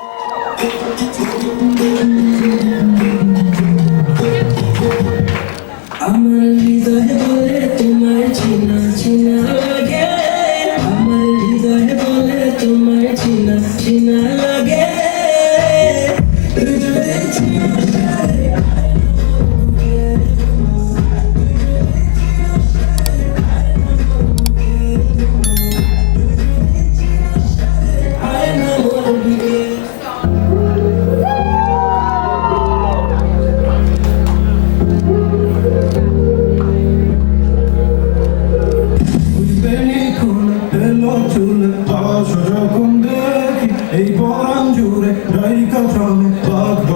আমার হৃদয়ে বলে তোমার চিনা চিনা লাগে, আমার হৃদয়ে বলে তোমার চিনা চিনা লাগে। হৃদয়ে চিনা যখন দেখি এই পরাণ জুড়ে ডাইকা থামে বাঘ